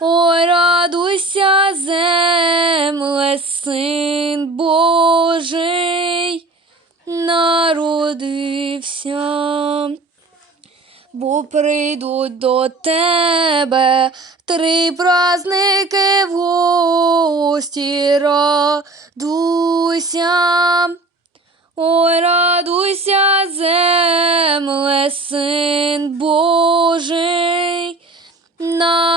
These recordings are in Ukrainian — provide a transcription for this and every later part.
ой, радуйся, земле, син Божий, народився. Бо прийдуть до тебе три праздники в гості, радуйся, ой, радуйся, земле, син Божий,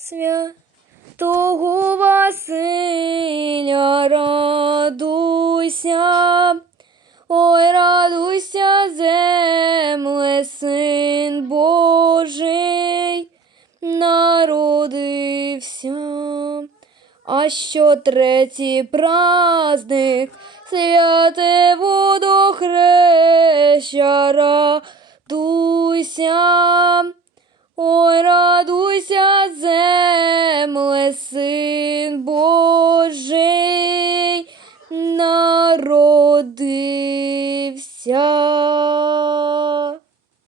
святого Василя, радуйся. Ой, радуйся, земле, син Божий, народився. А що третій праздник, святе водохреща, радуйся. Ой, радуйся, земле, син Божий, народився.